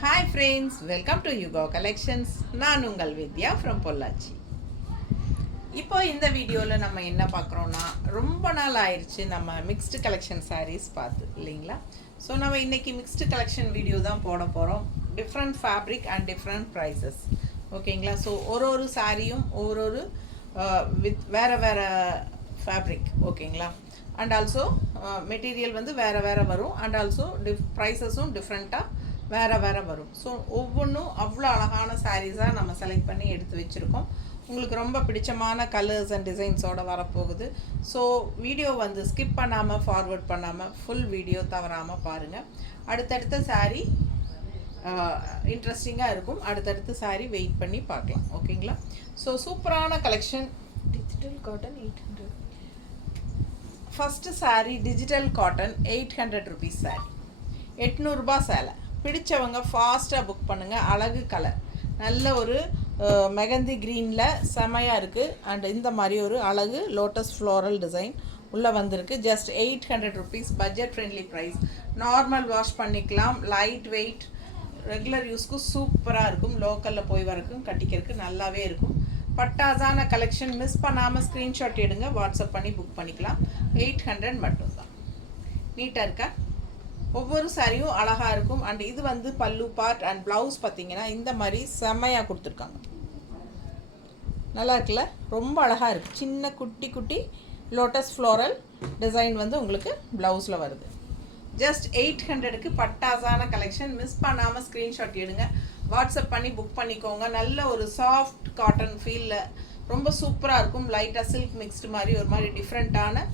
Hi friends, welcome to Yugo Collections. நான் உங்கள் வித்யா from Pollachi. இப்போ இந்த வீடியோவில் நம்ம என்ன பார்க்குறோன்னா, ரொம்ப நாள் ஆயிடுச்சு நம்ம மிக்ஸ்டு கலெக்ஷன் சாரீஸ் பார்த்து இல்லைங்களா. ஸோ நம்ம இன்றைக்கி மிக்ஸ்டு கலெக்ஷன் வீடியோ தான் போட போகிறோம். Different fabric and different prices ஓகேங்களா. ஸோ ஒரு சாரியும் ஒரு வித் வேறு ஃபேப்ரிக் ஓகேங்களா. அண்ட் ஆல்சோ மெட்டீரியல் வந்து வேறு வரும். அண்ட் ஆல்சோ ப்ரைஸஸும் டிஃப்ரெண்ட்டாக வேறு வரும். ஸோ ஒவ்வொன்றும் அவ்வளோ அழகான சாரீஸாக நம்ம செலக்ட் பண்ணி எடுத்து வச்சுருக்கோம். உங்களுக்கு ரொம்ப பிடிச்சமான கலர்ஸ் அண்ட் டிசைன்ஸோடு வரப்போகுது. ஸோ வீடியோ வந்து ஸ்கிப் பண்ணாமல் ஃபார்வர்ட் பண்ணாமல் ஃபுல் வீடியோ தவறாமல் பாருங்கள். அடுத்தடுத்த சாரீ இன்ட்ரெஸ்டிங்காக இருக்கும். அடுத்தடுத்த சாரீ வெயிட் பண்ணி பார்க்கலாம் ஓகேங்களா. ஸோ சூப்பரான collection. Digital cotton 800. First sari digital cotton 800 rupees sari. 800 ரூபா சேலை. பிடிச்சவங்க ஃபாஸ்ட்டாக புக் பண்ணுங்கள். அழகு கலர், நல்ல ஒரு மெகந்தி க்ரீனில் செமையாக இருக்குது. அண்ட் இந்த மாதிரி ஒரு அழகு லோட்டஸ் ஃப்ளோரல் டிசைன் உள்ளே வந்திருக்கு. Just 800 rupees. Budget friendly price. Normal wash பண்ணிக்கலாம். லைட் வெயிட், ரெகுலர் யூஸ்க்கு சூப்பராக இருக்கும். லோக்கலில் போய் வரக்கும் கட்டிக்கிறதுக்கு நல்லாவே இருக்கும். பட்டாசான கலெக்ஷன். மிஸ் பண்ணாமல் ஸ்க்ரீன்ஷாட் எடுங்க, வாட்ஸ்அப் பண்ணி புக் பண்ணிக்கலாம். 800 மட்டும்தான். நீட்டாக இருக்கா? ஒவ்வொரு சாரியும் அழகாக இருக்கும். அண்ட் இது வந்து பல்லு பார்ட் அண்ட் ப்ளவுஸ் பார்த்தீங்கன்னா இந்த மாதிரி செம்மையாக கொடுத்துருக்காங்க. நல்லா இருக்குல்ல, ரொம்ப அழகாக இருக்குது. சின்ன குட்டி குட்டி லோட்டஸ் ஃப்ளோரல் டிசைன் வந்து உங்களுக்கு ப்ளவுஸில் வருது. ஜஸ்ட் 800க்கு பட்டாசான கலெக்ஷன். மிஸ் பண்ணாமல் ஸ்க்ரீன்ஷாட் எடுங்க, வாட்ஸ்அப் பண்ணி புக் பண்ணிக்கோங்க. நல்ல ஒரு சாஃப்ட் காட்டன் ஃபீலில் ரொம்ப சூப்பராக இருக்கும். லைட்டாக சில்க் மிக்ஸ்டு மாதிரி ஒரு மாதிரி டிஃப்ரெண்ட்டான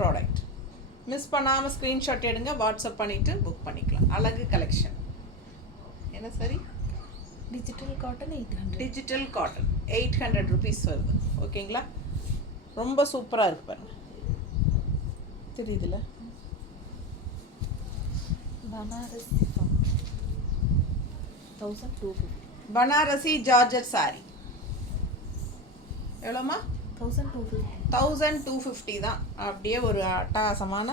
ப்ராடக்ட். மிஸ் பண்ணாமல் ஸ்க்ரீன்ஷாட் எடுங்க, வாட்ஸ்அப் பண்ணிவிட்டு புக் பண்ணிக்கலாம். அழகு கலெக்ஷன். என்ன சரி? Digital cotton 800. Digital cotton 800 rupees வருது ஓகேங்களா. ரொம்ப சூப்பராக இருக்கு பாருங்கள், தெரியுதுல. பனாரசி 1250. பனாரசி ஜார்ஜட் சாரி எவ்வளோமா? 1250 தான். அப்படியே ஒரு அட்டகாசமான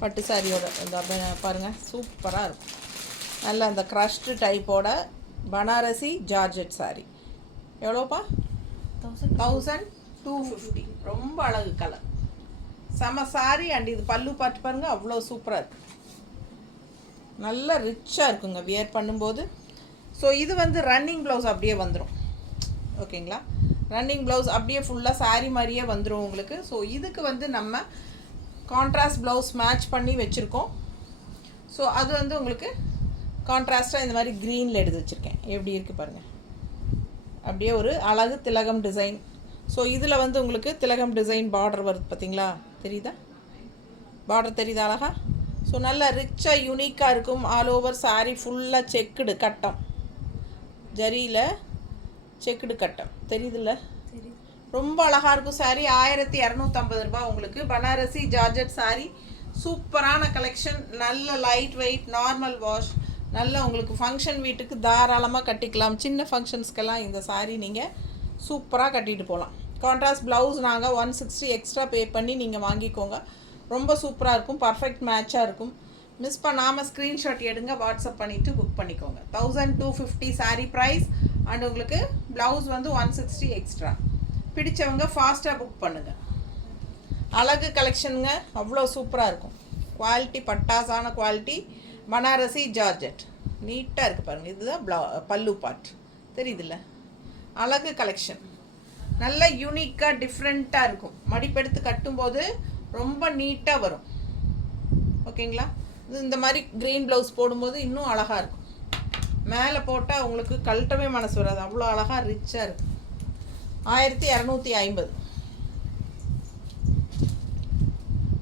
பட்டு சாரியோட இந்த பாருங்கள், சூப்பராக இருக்கும். நல்ல அந்த க்ரஷ்டு டைப்போட பனாரசி ஜார்ஜட் சாரி எவ்வளோப்பா? 1250. ரொம்ப அழகு கலர், செம சாரி. அண்ட் இது பல்லு பார்த்து பாருங்கள், அவ்வளோ சூப்பராக இருக்குது. நல்லா ரிச்சாக இருக்குங்க வியர் பண்ணும்போது. ஸோ இது வந்து ரன்னிங் ப்ளவுஸ் அப்படியே வந்துடும் ஓகேங்களா. ரன்னிங் ப்ளவுஸ் அப்படியே ஃபுல்லாக சாரீ மாதிரியே வந்துடும் உங்களுக்கு. ஸோ இதுக்கு வந்து நம்ம கான்ட்ராஸ்ட் ப்ளவுஸ் மேட்ச் பண்ணி வச்சுருக்கோம். ஸோ அது வந்து உங்களுக்கு கான்ட்ராஸ்ட்டாக இந்த மாதிரி க்ரீனில் எடுத்து வச்சுருக்கேன். எப்படி இருக்குது பாருங்கள், அப்படியே ஒரு அழகு திலகம் டிசைன். ஸோ இதில் வந்து உங்களுக்கு திலகம் டிசைன் பார்டர் வருது பார்த்தீங்களா, தெரியுதா? பார்டர் தெரியுதா அழகா? ஸோ நல்லா ரிச்சாக யூனிக்காக இருக்கும். ஆல் ஓவர் சாரீ ஃபுல்லாக செக்குடு கட்டம், ஜரியில் செக்குடு கட்டம் தெரியுதுல்ல, ரொம்ப அழகாக இருக்கும் சாரீ. 1250 ரூபா உங்களுக்கு. பனாரசி ஜார்ஜட் சாரீ, சூப்பரான கலெக்ஷன். நல்ல லைட் வெயிட், நார்மல் வாஷ், நல்ல உங்களுக்கு ஃபங்க்ஷன் வீட்டுக்கு தாராளமாக கட்டிக்கலாம். சின்ன ஃபங்க்ஷன்ஸ்க்கெல்லாம் இந்த சாரீ நீங்கள் சூப்பராக கட்டிட்டு போகலாம். கான்ட்ராஸ்ட் ப்ளவுஸ் நாங்கள் 160 எக்ஸ்ட்ரா பே பண்ணி நீங்கள் வாங்கிக்கோங்க. ரொம்ப சூப்பராக இருக்கும், பர்ஃபெக்ட் மேட்சாக இருக்கும். மிஸ் பண்ணாமல் ஸ்க்ரீன்ஷாட் எடுங்க, வாட்ஸ்அப் பண்ணிவிட்டு புக் பண்ணிக்கோங்க. 1250 சாரீ ப்ரைஸ். அண்ட் உங்களுக்கு ப்ளவுஸ் வந்து 160 எக்ஸ்ட்ரா. பிடிச்சவங்க ஃபாஸ்ட்டாக புக் பண்ணுங்கள். அழகு கலெக்ஷனுங்க, அவ்வளோ சூப்பராக இருக்கும். குவாலிட்டி பட்டாசான குவாலிட்டி. பனாரசி ஜார்ஜட் நீட்டாக இருக்குது பாருங்கள். இதுதான் பல்லு பார்ட், தெரியுதுல்ல. அழகு கலெக்ஷன், நல்ல யூனிக்காக டிஃப்ரெண்ட்டாக இருக்கும். மடிப்பெடுத்து கட்டும்போது ரொம்ப நீட்டாக வரும் ஓகேங்களா. இந்த மாதிரி க்ரீன் ப்ளவுஸ் போடும்போது இன்னும் அழகாக இருக்கும். மேலே போட்டால் உங்களுக்கு கழட்டவே மனசு வராது, அவ்வளோ அழகாக ரிச்சாக இருக்குது. 1250.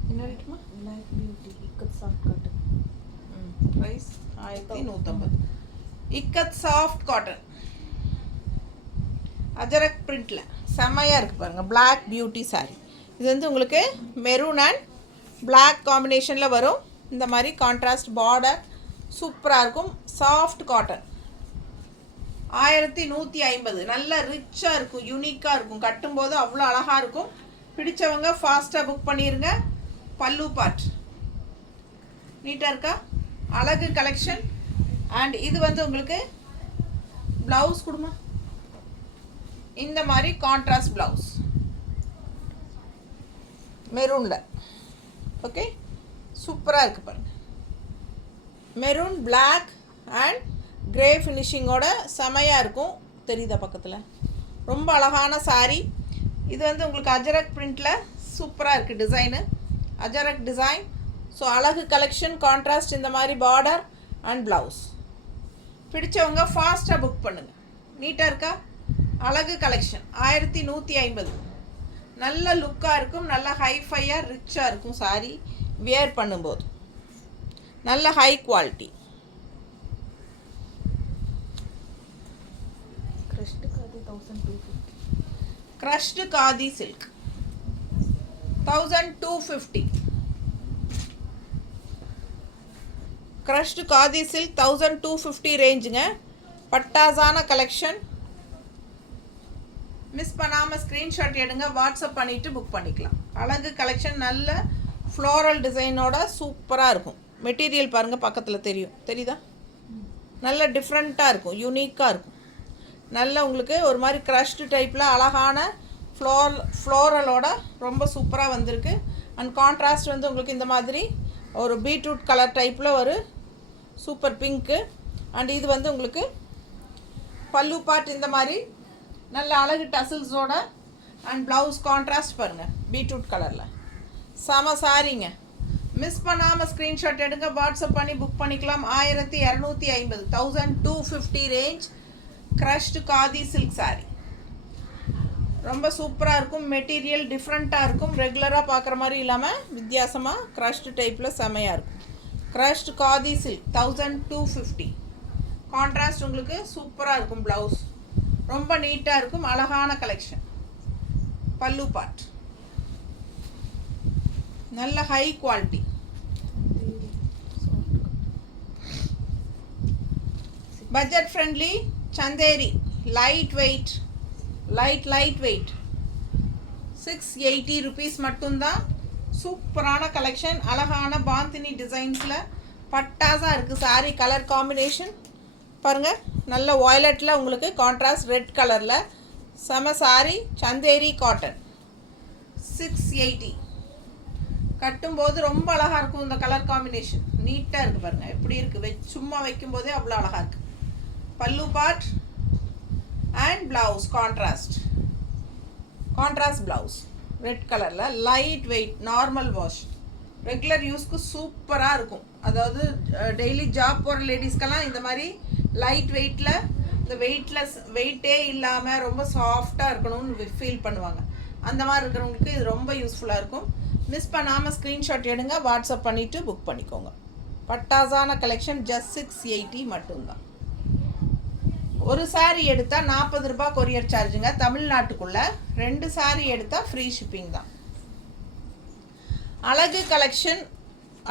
என்ன ரேட்டுமா? Black beauty ikat soft cotton. Price 1150. Ikat soft cotton ajrakh பிரிண்டில் செம்மையாக இருக்குது பாருங்கள். Black beauty sari. இது வந்து உங்களுக்கு மெரூன் அண்ட் பிளாக் காம்பினேஷனில் வரும். இந்த மாதிரி கான்ட்ராஸ்ட் பார்டர் சூப்பராக இருக்கும். Soft cotton 1150. நல்ல ரிச்சாக இருக்கும், யூனிக்காக இருக்கும். கட்டும்போது அவ்வளோ அழகாக இருக்கும். பிடிச்சவங்க ஃபாஸ்ட்டாக புக் பண்ணிடுங்க. பல்லு பார்ட் நீட்டாக இருக்கா? அழகு கலெக்ஷன். அண்ட் இது வந்து உங்களுக்கு ப்ளவுஸ் கொடுமா, இந்த மாதிரி கான்ட்ராஸ்ட் ப்ளவுஸ் மெரூனில். ஓகே, சூப்பராக இருக்குது பாருங்கள். மெரூன், பிளாக் அண்ட் கிரே ஃபினிஷிங்கோட செமையாக இருக்கும். தெரியுதா பக்கத்தில்? ரொம்ப அழகான சாரீ. இது வந்து உங்களுக்கு அஜரக் பிரிண்டில் சூப்பராக இருக்குது டிசைனு, அஜரக் டிசைன். ஸோ அழகு கலெக்ஷன், கான்ட்ராஸ்ட் இந்த மாதிரி பார்டர் அண்ட் ப்ளவுஸ். பிடிச்சவங்க ஃபாஸ்ட்டாக புக் பண்ணுங்கள். நீட்டாக இருக்கா? அழகு கலெக்ஷன் 1150. நல்ல லுக்காக இருக்கும், நல்ல ஹைஃபையாக ரிச்சாக இருக்கும் சாரீ வியர் பண்ணும்போது. நல்ல high quality. Crushed khadi silk 1250. Crushed khadi silk 1250 ரேஞ்சுங்க. பட்டாசான கலெக்ஷன். மிஸ் பண்ணாமல் ஸ்க்ரீன்ஷாட் எடுங்க, வாட்ஸ்அப் பண்ணிவிட்டு புக் பண்ணிக்கலாம். அழகு கலெக்ஷன், நல்ல ஃப்ளோரல் டிசைனோட சூப்பராக இருக்கும். மெட்டீரியல் பாருங்கள், பக்கத்தில் தெரியுதா? நல்ல டிஃப்ரெண்ட்டாக இருக்கும், யூனிக்காக இருக்கும். நல்ல உங்களுக்கு ஒரு மாதிரி க்ரஷ்டு டைப்பில் அழகான ஃப்ளோரலோட ரொம்ப சூப்பராக வந்திருக்கு. அண்ட் கான்ட்ராஸ்ட் வந்து உங்களுக்கு இந்த மாதிரி ஒரு பீட்ரூட் கலர் டைப்பில் ஒரு சூப்பர் பிங்க்கு. அண்ட் இது வந்து உங்களுக்கு பல்லு பார்ட் இந்த மாதிரி நல்ல அழகு டசில்ஸோட. அண்ட் ப்ளவுஸ் கான்ட்ராஸ்ட் பாருங்கள் பீட்ரூட் கலரில். செம சாரிங்க. மிஸ் பண்ணாமல் ஸ்க்ரீன்ஷாட் எடுங்க, வாட்ஸ்அப் பண்ணி புக் பண்ணிக்கலாம். 1250, 1250 range. Crushed khadi silk sari ரொம்ப சூப்பராக இருக்கும். மெட்டீரியல் டிஃப்ரெண்ட்டாக இருக்கும், ரெகுலராக பார்க்குற மாதிரி இல்லாமல் வித்தியாசமாக க்ரஷ்டு டைப்பில் செமையாக இருக்கும். Crushed khadi silk 1250. கான்ட்ராஸ்ட் உங்களுக்கு சூப்பராக இருக்கும். ப்ளவுஸ் ரொம்ப நீட்டாக இருக்கும், அழகான கலெக்ஷன். பல்லு பார்ட் நல்ல high quality. Budget friendly Chanderi, light weight 680 rupees மட்டும்தான். சூப்பரான கலெக்ஷன், அழகான பாந்தினி டிசைன்ஸில் பட்டாசாக இருக்குது. சாரீ கலர் காம்பினேஷன் பாருங்கள், நல்ல வாய்லட்டில் உங்களுக்கு கான்ட்ராஸ்ட் ரெட் கலரில் செம சாரீ. சந்தேரி காட்டன் 680. கட்டும்போது ரொம்ப அழகாக இருக்கும். இந்த கலர் காம்பினேஷன் நீட்டாக இருக்குது பாருங்கள், எப்படி இருக்குது சும்மா வைக்கும்போதே அவ்வளோ அழகாக இருக்குது. Pallu part and blouse contrast blouse red கலரில். Light weight, normal wash, regular யூஸ்க்கு சூப்பராக இருக்கும். அதாவது டெய்லி ஜாப் போகிற லேடிஸ்க்கெல்லாம் இந்த மாதிரி லைட் வெயிட்டில், இந்த வெயிட்டே இல்லாமல் ரொம்ப சாஃப்டாக இருக்கணும்னு ஃபீல் பண்ணுவாங்க. அந்த மாதிரி இருக்கிறவங்களுக்கு இது ரொம்ப யூஸ்ஃபுல்லாக இருக்கும். மிஸ் பண்ணாமல் ஸ்க்ரீன்ஷாட் எடுங்க, வாட்ஸ்அப் பண்ணிவிட்டு புக் பண்ணிக்கோங்க. பட்டாசான கலெக்ஷன் ஜஸ்ட் 680 மட்டும்தான். ஒரு சாரீ எடுத்தால் 40 ரூபாய் கொரியர் சார்ஜுங்க தமிழ்நாட்டுக்குள்ளே. 2 சாரீ எடுத்தால் ஃப்ரீ ஷிப்பிங் தான். அழகு கலெக்ஷன்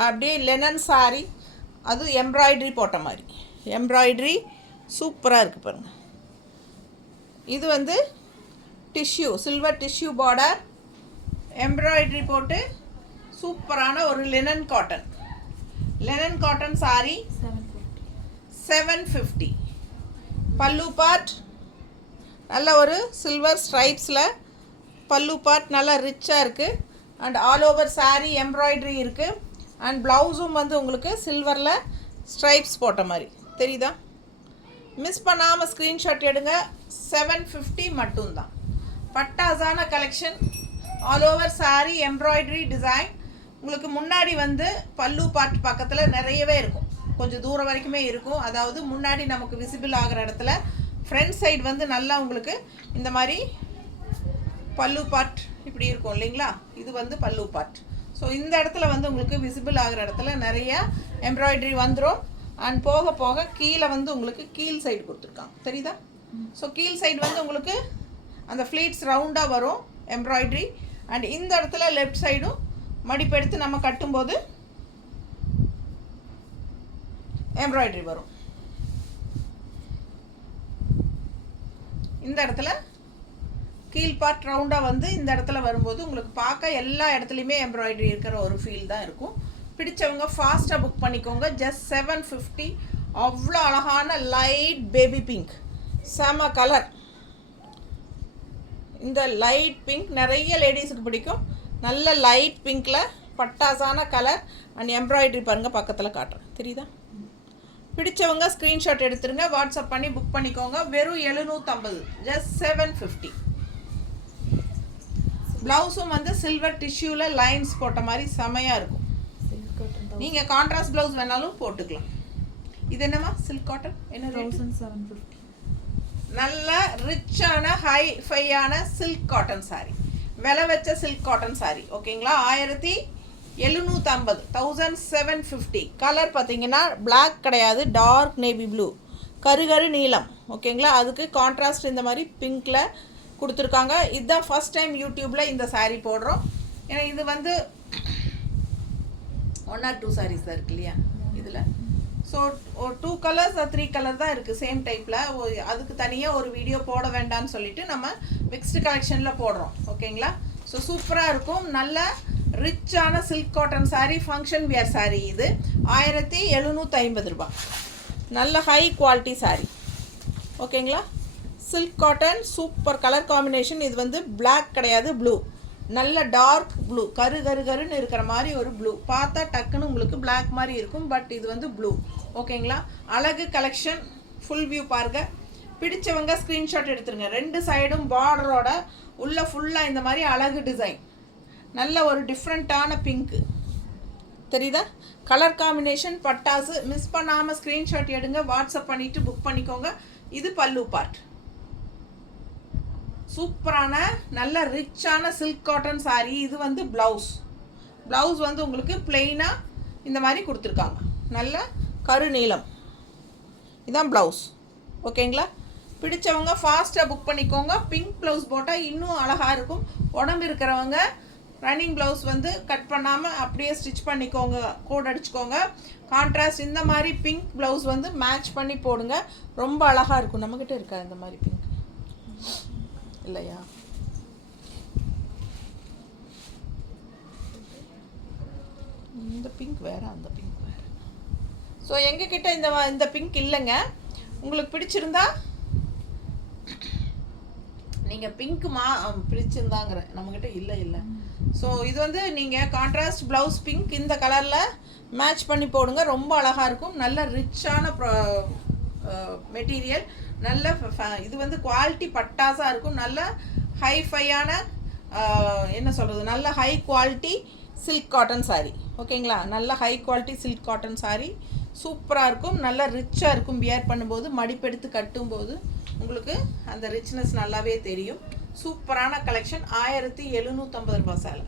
அப்படியே லெனன் சாரீ, அது எம்ப்ராய்டரி போட்ட மாதிரி. எம்ப்ராய்டரி சூப்பராக இருக்குது பாருங்கள். இது வந்து tissue, silver tissue border, embroidery போட்டு சூப்பரான ஒரு லெனன் காட்டன் சாரீ 750. பல்லு பார்ட் நல்ல ஒரு சில்வர் ஸ்ட்ரைப்ஸில் பல்லு பார்ட் நல்லா ரிச்சாக இருக்குது. And all over sari embroidery இருக்குது. அண்ட் ப்ளவுஸும் வந்து உங்களுக்கு சில்வரில் ஸ்ட்ரைப்ஸ் போட்ட மாதிரி தெரியுதா? மிஸ் பண்ணாமல் ஸ்க்ரீன்ஷாட் எடுங்க. 750 மட்டும்தான். பட்டாசான collection, all over sari embroidery design. உங்களுக்கு முன்னாடி வந்து பல்லு பார்ட் பக்கத்தில் நிறையவே இருக்கும், கொஞ்சம் தூரம் வரைக்குமே இருக்கும். அதாவது முன்னாடி நமக்கு விசிபிள் ஆகிற இடத்துல ஃப்ரண்ட் சைடு வந்து நல்லா உங்களுக்கு இந்த மாதிரி பல்லு பார்ட் இப்படி இருக்கும் இல்லைங்களா? இது வந்து பல்லு பார்ட். ஸோ இந்த இடத்துல வந்து உங்களுக்கு விசிபிள் ஆகிற இடத்துல நிறைய எம்ப்ராய்டரி வந்துடும். அண்ட் போக போக கீழே வந்து உங்களுக்கு கீழ் சைடு கொடுத்துருக்காங்க, தெரியுதா? ஸோ கீழ் சைடு வந்து உங்களுக்கு அந்த ஃப்ளீட்ஸ் ரவுண்டாக வரும் எம்ப்ராய்டரி. அண்ட் இந்த இடத்துல லெஃப்ட் சைடும் மடிப்பெடுத்து நம்ம கட்டும்போது எம்ப்ராய்டரி வரும். இந்த இடத்துல கீழ் பார்ட் ரவுண்டாக வந்து இந்த இடத்துல வரும்போது உங்களுக்கு பார்க்க எல்லா இடத்துலையுமே எம்ப்ராய்டரி இருக்கிற ஒரு ஃபீல் தான் இருக்கும். பிடிச்சவங்க ஃபாஸ்ட்டாக புக் பண்ணிக்கோங்க. ஜஸ்ட் 750. அவ்வளோ அழகான லைட் பேபி பிங்க், செம கலர். இந்த லைட் பிங்க் நிறைய லேடிஸுக்கு பிடிக்கும். நல்ல லைட் பிங்க்கில் பட்டாசான கலர் அண்ட் எம்ப்ராய்டரி பாருங்கள், பக்கத்தில் காட்டுறேன், தெரியுதா? பிடிச்சவங்க ஸ்க்ரீன்ஷாட் எடுத்துருங்க, வாட்ஸ்அப் பண்ணி புக் பண்ணிக்கோங்க. வெறும் 750, ஜஸ்ட் 750. ப்ளவுஸும் வந்து சில்வர் டிஷ்யூவில் லைன்ஸ் போட்ட மாதிரி செமையாக இருக்கும். நீங்கள் கான்ட்ராஸ்ட் ப்ளவுஸ் வேணாலும் போட்டுக்கலாம். இது என்னம்மா சில்க் காட்டன்? என்ன 1750. நல்ல ரிச்சான ஹைஃபையான சில்க் காட்டன் சாரீ, விலை வச்ச சில்க் காட்டன் சாரீ. ஓகேங்களா? 1750, 1750. கலர் பார்த்தீங்கன்னா பிளாக் கிடையாது, டார்க் நேவி ப்ளூ, கரு நீலம். ஓகேங்களா? அதுக்கு கான்ட்ராஸ்ட் இந்த மாதிரி பிங்க்கில் கொடுத்துருக்காங்க. இதுதான் ஃபஸ்ட் டைம் யூடியூப்பில் இந்த சாரீ போடுறோம். ஏன்னா இது வந்து 1 or 2 sarees தான் இருக்கு இல்லையா இதில். ஸோ 2 colors or 3 கலர் தான் இருக்குது சேம் டைப்பில். அதுக்கு தனியாக ஒரு வீடியோ போட வேண்டாம்னு சொல்லிட்டு நம்ம மிக்ஸ்டு கலெக்ஷனில் போடுறோம். ஓகேங்களா? ஸோ சூப்பராக இருக்கும். நல்ல ரிச்சான silk cotton sari, function wear sari. இது 1750 ரூபா. நல்ல ஹை குவாலிட்டி சாரீ. ஓகேங்களா? Silk cotton, super colour combination. இது வந்து பிளாக் கிடையாது, ப்ளூ, நல்ல டார்க் ப்ளூ, கருன்னு இருக்கிற மாதிரி ஒரு ப்ளூ. பார்த்தா டக்குன்னு உங்களுக்கு பிளாக் மாதிரி இருக்கும், பட் இது வந்து ப்ளூ. ஓகேங்களா? அழகு கலெக்ஷன், ஃபுல் வியூ பாருங்க. பிடிச்சவங்க ஸ்க்ரீன்ஷாட் எடுத்துருங்க. 2 சைடும் பார்டரோட உள்ள ஃபுல்லாக இந்த மாதிரி அழகு டிசைன், நல்ல ஒரு டிஃப்ரெண்ட்டான பிங்க்கு, தெரியுதா? கலர் காம்பினேஷன் பட்டாசு. மிஸ் பண்ணாமல் ஸ்க்ரீன்ஷாட் எடுங்க, வாட்ஸ்அப் பண்ணிவிட்டு புக் பண்ணிக்கோங்க. இது பல்லு பார்ட். சூப்பரான நல்ல ரிச்சான சில்க் காட்டன் சாரீ. இது வந்து ப்ளவுஸ் வந்து உங்களுக்கு பிளெயினாக இந்த மாதிரி கொடுத்துருக்காங்க, நல்ல கருநீலம். இதுதான் ப்ளவுஸ். ஓகேங்களா? பிடிச்சவங்க ஃபாஸ்ட்டாக புக் பண்ணிக்கோங்க. பிங்க் ப்ளவுஸ் போட்டால் இன்னும் அழகாக இருக்கும். உடம்பு இருக்கிறவங்க ரன்னிங் ப்ளவுஸ் வந்து கட் பண்ணாமல் அப்படியே ஸ்டிச் பண்ணிக்கோங்க, கோட் அடிச்சுக்கோங்க. கான்ட்ராஸ்ட் இந்த மாதிரி பிங்க் ப்ளவுஸ் வந்து மேட்ச் பண்ணி போடுங்க, ரொம்ப அழகாக இருக்கும். நம்மக்கிட்ட இருக்கா இந்த மாதிரி பிங்க்? இல்லையா? இந்த பிங்க் வேறு, அந்த பிங்க் வேறு. ஸோ எங்ககிட்ட இந்த பிங்க் இல்லைங்க. உங்களுக்கு பிடிச்சிருந்தா நீங்கள் பிங்க்கு பிடிச்சிருந்தாங்கிற, நம்மக்கிட்ட இல்லை. ஸோ இது வந்து நீங்கள் கான்ட்ராஸ்ட் ப்ளவுஸ் பிங்க் இந்த கலரில் மேட்ச் பண்ணி போடுங்க, ரொம்ப அழகாக இருக்கும். நல்ல ரிச்சான மெட்டீரியல், நல்ல இது வந்து குவாலிட்டி பட்டாசாக இருக்கும். நல்ல ஹைஃபையான என்ன சொல்கிறது, நல்ல high quality silk cotton sari. ஓகேங்களா? நல்ல high quality silk cotton sari சூப்பராக இருக்கும். நல்ல ரிச்சாக இருக்கும். வியர் பண்ணும்போது, மடிப்பெடுத்து கட்டும்போது உங்களுக்கு அந்த ரிச்னஸ் நல்லாவே தெரியும். சூப்பரான கலெக்ஷன். 1750 ரூபா சேலை,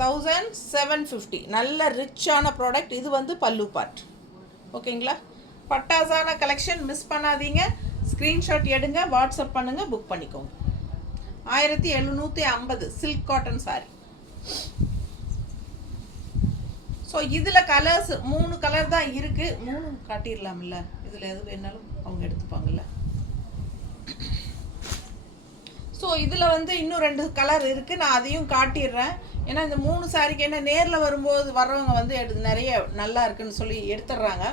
1750. நல்ல ரிச்சான ப்ராடக்ட். இது வந்து பல்லு பார்ட். ஓகேங்களா? பட்டாசான கலெக்ஷன், மிஸ் பண்ணாதீங்க. ஸ்க்ரீன்ஷாட் எடுங்க, வாட்ஸ்அப் பண்ணுங்கள், புக் பண்ணிக்கோங்க. 1750 சில்க் காட்டன் சாரீ. ஸோ இதில் கலர்ஸ் 3 கலர் தான் இருக்குது. 3 காட்டிடலாம்ல, இதில் எது வேணாலும் அவங்க எடுத்துப்பாங்கல்ல. ஸோ இதில் வந்து இன்னும் 2 கலர் இருக்குது, நான் அதையும் காட்டிடுறேன். ஏன்னா இந்த 3 சாரிக்கு என்ன நேரில் வரும்போது வர்றவங்க வந்து நிறைய நல்லா இருக்குன்னு சொல்லி எடுத்துடுறாங்க.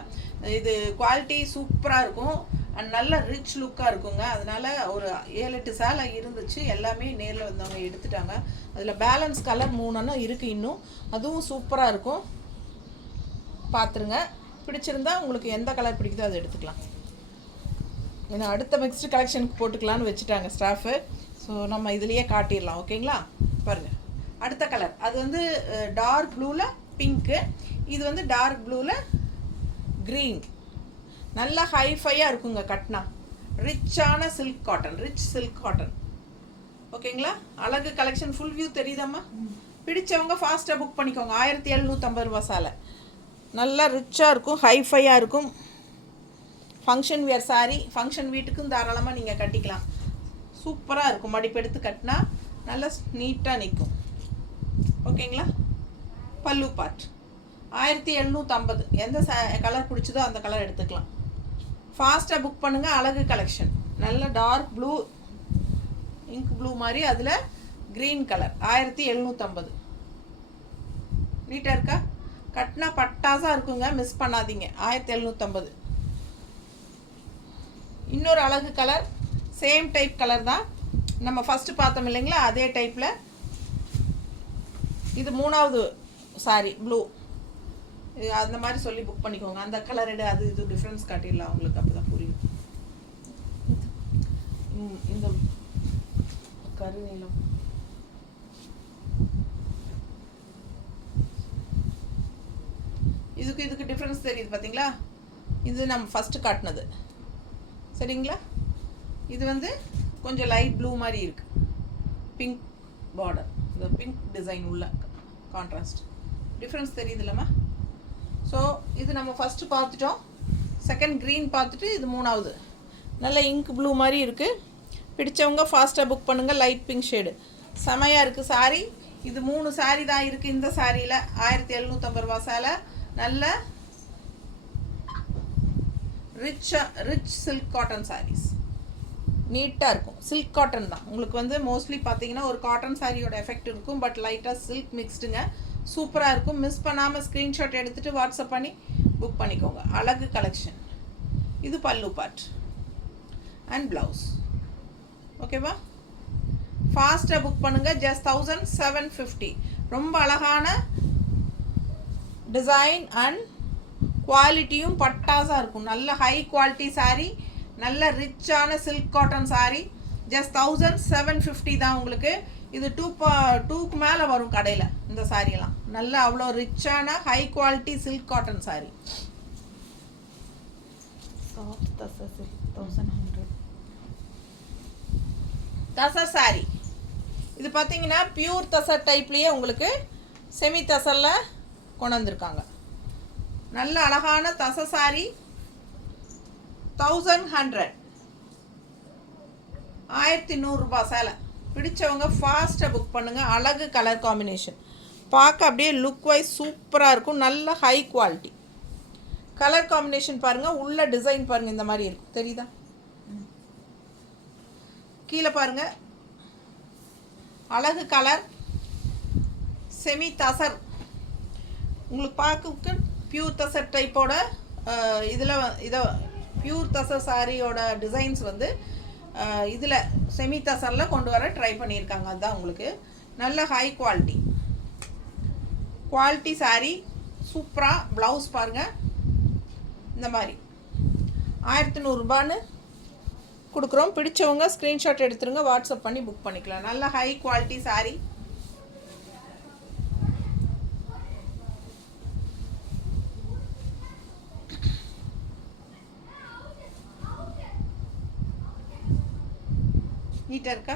இது குவாலிட்டி சூப்பராக இருக்கும் அண்ட் நல்ல ரிச் லுக்காக இருக்குங்க. அதனால் ஒரு 7-8 சேலை இருந்துச்சு, எல்லாமே நேரில் வந்தவங்க எடுத்துட்டாங்க. அதில் பேலன்ஸ் கலர் 3 இருக்குது இன்னும், அதுவும் சூப்பராக இருக்கும். பார்த்துருங்க. பிடிச்சிருந்தா உங்களுக்கு எந்த கலர் பிடிக்குதோ அதை எடுத்துக்கலாம். ஏன்னா அடுத்த மிக்ஸ்டு கலெக்ஷனுக்கு போட்டுக்கலான்னு வச்சுட்டாங்க ஸ்டாஃபு. ஸோ நம்ம இதுலேயே காட்டிடலாம். ஓகேங்களா? பாருங்கள், அடுத்த கலர் அது வந்து டார்க் ப்ளூவில் பிங்க்கு, இது வந்து டார்க் ப்ளூவில் க்ரீன். நல்ல ஹைஃபையாக இருக்குங்க கட்னா. ரிச்சான silk cotton, rich silk cotton. ஓகேங்களா? அழகு கலெக்ஷன். Full view தெரியுதாம்மா? பிடிச்சவங்க ஃபாஸ்ட்டாக புக் பண்ணிக்கோங்க. 1750 ரூபா சேலை. நல்லா ரிச்சாக இருக்கும், ஹைஃபையாக இருக்கும். ஃபங்க்ஷன் வியர் சாரீ, ஃபங்க்ஷன் வீட்டுக்கும் தாராளமாக நீங்கள் கட்டிக்கலாம். சூப்பராக இருக்கும். மடிப்பெடுத்து கட்டினா நல்லா நீட்டாக நிற்கும். ஓகேங்களா? பல்லு பார்ட் 1750. எந்த கலர் பிடிச்சதோ அந்த கலர் எடுத்துக்கலாம். ஃபாஸ்ட்டாக புக் பண்ணுங்கள். அழகு கலெக்ஷன். நல்ல டார்க் ப்ளூ, இங்க் ப்ளூ மாதிரி, அதில் க்ரீன் கலர். 1750. நீட்டாக இருக்கா? கட்டினா பட்டாசாக இருக்குங்க, மிஸ் பண்ணாதீங்க. 1750. இன்னொரு அழகு கலர், சேம் டைப் கலர் தான் நம்ம ஃபஸ்ட்டு பார்த்தோம் இல்லைங்களா, அதே டைப்பில். இது 3வது சாரி, ப்ளூ. இது அந்த மாதிரி சொல்லி புக் பண்ணிக்கோங்க. அந்த கலர் எடு, அது இது டிஃப்ரென்ஸ் காட்டிடலாம் உங்களுக்கு, அப்போ தான் புரியும். இந்த கருநீலம் இதுக்கு டிஃப்ரென்ஸ் தெரியுது பார்த்தீங்களா? இது நம்ம ஃபஸ்ட்டு காட்டினது, சரிங்களா? இது வந்து கொஞ்சம் லைட் ப்ளூ மாதிரி இருக்குது, பிங்க் பார்டர், இந்த பிங்க் டிசைன் உள்ள கான்ட்ராஸ்ட். டிஃப்ரென்ஸ் தெரியுது இல்லைம்மா? ஸோ இது நம்ம ஃபஸ்ட்டு பார்த்துட்டோம். செகண்ட் க்ரீன் பார்த்துட்டு இது 3வது நல்ல இங்க் ப்ளூ மாதிரி இருக்குது. பிடிச்சவங்க ஃபாஸ்ட்டாக புக் பண்ணுங்கள். லைட் பிங்க் ஷேடு செமையாக இருக்குது சாரீ. இது 3 சாரீ தான் இருக்குது இந்த சாரியில். 1750 ரூபா சேலை. நல்ல ரிச் சில்க் காட்டன் சாரீஸ், நீட்டாக இருக்கும். சில்க் காட்டன் தான் உங்களுக்கு வந்து மோஸ்ட்லி பார்த்தீங்கன்னா ஒரு காட்டன் சாரியோட எஃபெக்ட் இருக்கும், பட் லைட்டாக சில்க் மிக்ஸ்டுங்க. சூப்பராக இருக்கும். மிஸ் பண்ணாமல் ஸ்க்ரீன்ஷாட் எடுத்துகிட்டு வாட்ஸ்அப் பண்ணி புக் பண்ணிக்கோங்க. அழகு கலெக்ஷன். இது பல்லு பார்ட் அண்ட் ப்ளவுஸ். ஓகேவா? ஃபாஸ்ட்டாக புக் பண்ணுங்கள். ஜஸ்ட் 1750. ரொம்ப அழகான டிசைன் அண்ட் குவாலிட்டியும் பட்டாசாக இருக்கும். நல்ல ஹை குவாலிட்டி சாரீ, நல்ல ரிச்சான சில்க் காட்டன் சாரீ. ஜஸ்ட் 1750 தான் உங்களுக்கு. இது 2க்கு மேலே வரும் கடையில் இந்த சாரியெல்லாம். நல்ல அவ்வளோ ரிச்சான high quality silk cotton sari. Soft tussar silk 1100. Tussar sari இது பார்த்தீங்கன்னா பியூர் தசர் டைப்லேயே உங்களுக்கு செமி தசரில் கொண்டு வந்திருக்காங்க. நல்ல அழகான தச சாரீ. 1100, 1100 ரூபாய் சேலை. பிடிச்சவங்க ஃபாஸ்ட்டாக புக் பண்ணுங்கள். அழகு கலர் காம்பினேஷன், பார்க்க அப்படியே லுக் வைஸ் சூப்பராக இருக்கும். நல்ல ஹை குவாலிட்டி கலர் காம்பினேஷன் பாருங்கள். உள்ள டிசைன் பாருங்கள், இந்த மாதிரி இருக்கும், தெரியுதா? கீழே பாருங்கள், அழகு கலர் செமி தசர். உங்களுக்கு பார்க்க பியூர் தசர் டைப்போட இதை பியூர் தசர் சாரியோட டிசைன்ஸ் வந்து இதில் செமி தசரில் கொண்டு வர ட்ரை பண்ணியிருக்காங்க. அதுதான் உங்களுக்கு நல்ல ஹை குவாலிட்டி சாரீ. சூப்பராக ப்ளவுஸ் பாருங்கள், இந்த மாதிரி 1100 ரூபான்னு கொடுக்குறோம். பிடிச்சவங்க ஸ்க்ரீன்ஷாட் எடுத்துருங்க, வாட்ஸ்அப் பண்ணி புக் பண்ணிக்கலாம். நல்ல ஹை குவாலிட்டி சாரீ. நீட்டாக இருக்கா?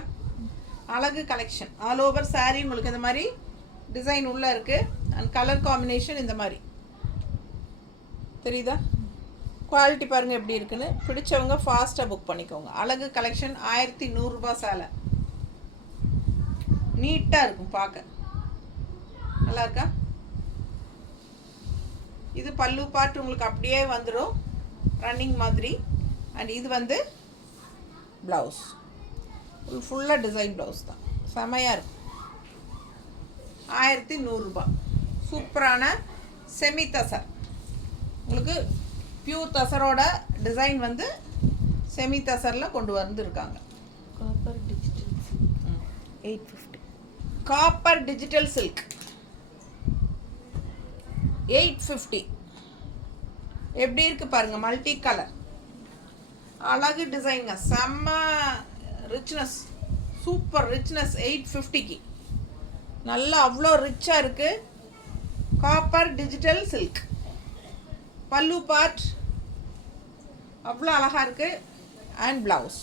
அழகு கலெக்ஷன். ஆல் ஓவர் சாரீ உங்களுக்கு இந்த மாதிரி டிசைன் உள்ளே இருக்குது. அண்ட் கலர் காம்பினேஷன் இந்த மாதிரி தெரியுதா? குவாலிட்டி பாருங்கள் எப்படி இருக்குன்னு. பிடிச்சவங்க ஃபாஸ்ட்டாக புக் பண்ணிக்கோங்க. அழகு கலெக்ஷன். 1100 ரூபாய் சேலை. நீட்டாக இருக்கும், பார்க்க நல்லா இருக்கா? இது பல்லு பார்ட் உங்களுக்கு அப்படியே வந்துடும், ரன்னிங் மாதிரி. அண்ட் இது வந்து ப்ளவுஸ், ஃபுல்லாக டிசைன் ப்ளவுஸ் தான். செமையாக இருக்கும். 1100 ரூபாய். சூப்பரான செமி தசர். உங்களுக்கு பியூர் தசரோட டிசைன் வந்து செமி தசரில் கொண்டு வந்துருக்காங்க. Copper digital silk 850. Copper digital silk 850. எப்படி இருக்குது பாருங்கள், மல்டி கலர் அழகு டிசைனுங்க. செம்ம ரிச்னஸ், சூப்பர் ரிச்னஸ். 850க்கு நல்லா அவ்வளோ ரிச்சாக இருக்குது. Copper digital silk. பல்லு பார்ட் அவ்வளோ அழகாக இருக்குது. அண்ட் ப்ளவுஸ்,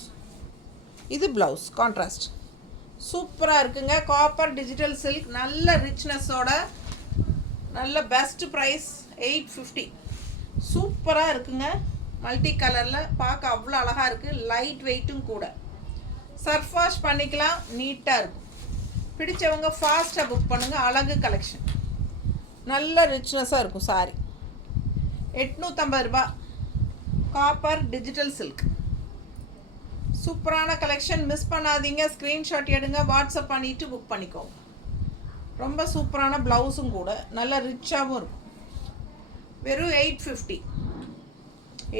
இது ப்ளவுஸ் கான்ட்ராஸ்ட். சூப்பராக இருக்குங்க. காப்பர் டிஜிட்டல் சில்க் நல்ல ரிச்னஸோட நல்ல பெஸ்ட் ப்ரைஸ் 850. சூப்பராக இருக்குங்க. மல்டி கலரில் பார்க்க அவ்வளோ அழகாக இருக்குது. லைட் வெயிட்டும் கூட. சர்ஃப் வாஷ் பண்ணிக்கலாம், நீட்டாக இருக்கும். பிடிச்சவங்க ஃபாஸ்ட்டாக புக் பண்ணுங்கள். அழகு கலெக்ஷன். நல்ல ரிச்னஸாக இருக்கும் சாரி. 850 ரூபா. Copper digital silk. சூப்பரான கலெக்ஷன், மிஸ் பண்ணாதீங்க. ஸ்க்ரீன்ஷாட் எடுங்க, வாட்ஸ்அப் பண்ணிவிட்டு புக் பண்ணிக்கோங்க. ரொம்ப சூப்பரான ப்ளவுஸும் கூட, நல்ல ரிச்சாகவும் இருக்கும். வெறும் 850.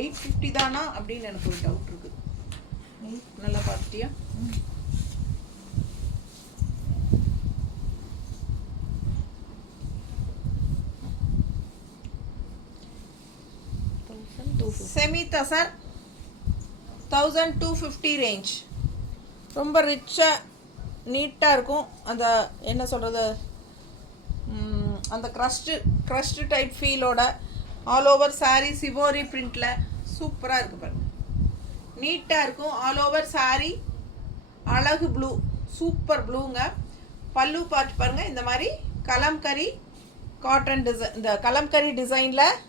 850 தானா அப்படின்னு எனக்கு ஒரு டவுட் இருக்குது. நல்லா பார்த்துட்டியா? Semi tussar 1250 range. ரொம்ப ரிச்சாக நீட்டாக இருக்கும். அந்த என்ன சொல்கிறது, அந்த க்ரஷ்டு டைப் ஃபீலோட ஆல் ஓவர் saree சிவோரி பிரிண்டில் சூப்பராக இருக்குது பாருங்க. நீட்டாக இருக்கும். ஆல் ஓவர் saree அழகு ப்ளூ, சூப்பர் ப்ளூங்க. பல்லு பார்த்து பாருங்கள். இந்த மாதிரி கலம்கரி காட்டன் டிசைன், இந்த கலம்கரி டிசைனில்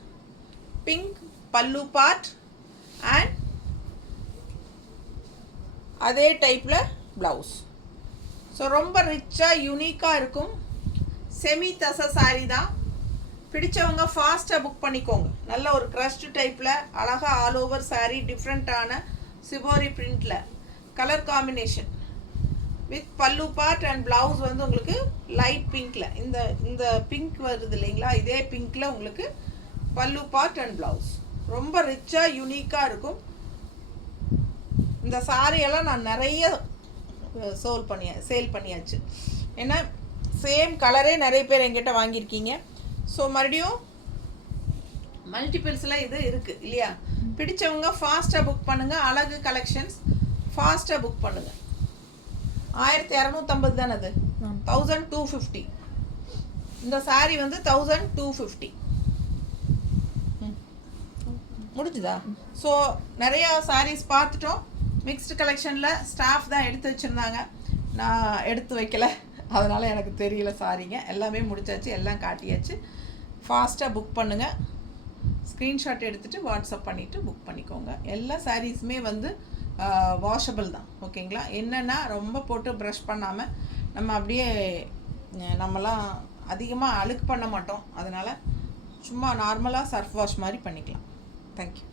பிங்க் பல்லு பார்ட் அண்ட் அதே டைப்பில் ப்ளவுஸ். ஸோ ரொம்ப ரிச்சாக யூனிக்காக இருக்கும். செமி தச சாரீ தான். பிடிச்சவங்க ஃபாஸ்ட்டாக புக் பண்ணிக்கோங்க. நல்ல ஒரு க்ரஷ்டு டைப்பில் அழகாக ஆல் ஓவர் saree டிஃப்ரெண்ட்டான சிபோரி பிரிண்டில் கலர் காம்பினேஷன் வித் பல்லு பார்ட் அண்ட் ப்ளவுஸ் வந்து உங்களுக்கு லைட் பிங்க்கில், இந்த பிங்க் வருது இல்லைங்களா, இதே பிங்க்கில் உங்களுக்கு பல்லு பார்ட் அண்ட் ப்ளவுஸ். ரொம்ப ரிச்சாக யூனிக்காக இருக்கும். இந்த சாரியெல்லாம் நான் நிறைய சேல் பண்ணியாச்சு. ஏன்னா சேம் கலரே நிறைய பேர் என்கிட்ட வாங்கியிருக்கீங்க. ஸோ மறுபடியும் மல்டிபிள்ஸில் இது இருக்குது இல்லையா. பிடிச்சவங்க ஃபாஸ்ட்டாக புக் பண்ணுங்கள். அழகு கலெக்ஷன்ஸ் ஃபாஸ்ட்டாக புக் பண்ணுங்கள். 1250 தானே அது, 1250. இந்த சாரீ வந்து 1250 முடிஞ்சுதா? ஸோ நிறையா சாரீஸ் பார்த்துட்டோம். மிக்ஸ்டு கலெக்ஷனில் ஸ்டாஃப் தான் எடுத்து வச்சுருந்தாங்க, நான் எடுத்து வைக்கல, அதனால் எனக்கு தெரியல, சாரிங்க. எல்லாமே முடிச்சாச்சு, எல்லாம் காட்டியாச்சு. ஃபாஸ்ட்டாக புக் பண்ணுங்கள். ஸ்க்ரீன்ஷாட் எடுத்துகிட்டு வாட்ஸ்அப் பண்ணிவிட்டு புக் பண்ணிக்கோங்க. எல்லா சாரீஸுமே வந்து வாஷபிள் தான், ஓகேங்களா. என்னென்னா ரொம்ப போட்டு ப்ரஷ் பண்ணாமல், நம்ம அப்படியே நம்மலாம் அதிகமாக அழுக்கு பண்ண மாட்டோம், அதனால் சும்மா நார்மலாக சர்ஃப் வாஷ் மாதிரி பண்ணிக்கலாம். தேங்க்யூ.